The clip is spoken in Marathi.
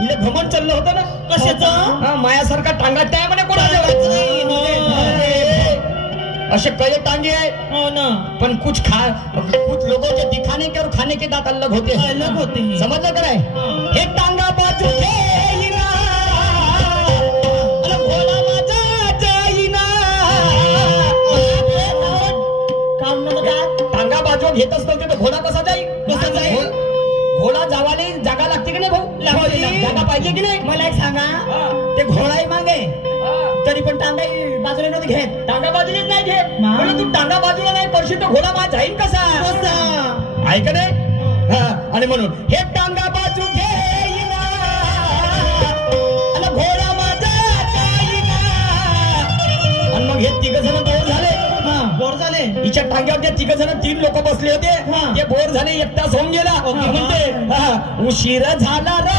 हिला घमंड चाललं होतं ना कशाचं? मायासारखा टांगा त्या म्हणे कोणाच्या असे कई टांगे आहे हो ना पण कुछ लोगों के दिखाने के और खाने के दांत अलग होते हैं अलग होते हैं समझलं का नाही हे टांगा बाजू घेईना अरे भोला माझा जाईना काम नव्हतं टांगा बाजू घेतच नव्हते तर घोडा कसा जाईल कसा जाईल? घोडा जावाले जागा लागते की नाही भाऊ लागते. जागा पाहिजे की नाही मला एक सांगा ते घोडाही मागे तरी पण टांगाई बाजूला नव्हते घेत टांगा बाजूलाच नाही घेत मा? म्हणून तू टांगा बाजूला नाही करशील तर घोडा माझा जाईल कसा आहे का नाही आणि म्हणून हे टांगा बाजू घेईना आणि घोडा माझा जाईना आणि मग हे तिघ जण बोर झाले बोर झाले हिच्या टांग्यावर जे तिघ जण 3 लोक बसले होते हा. ते बोर झाले 1 तास होऊन गेला म्हणते उशीर झाला रा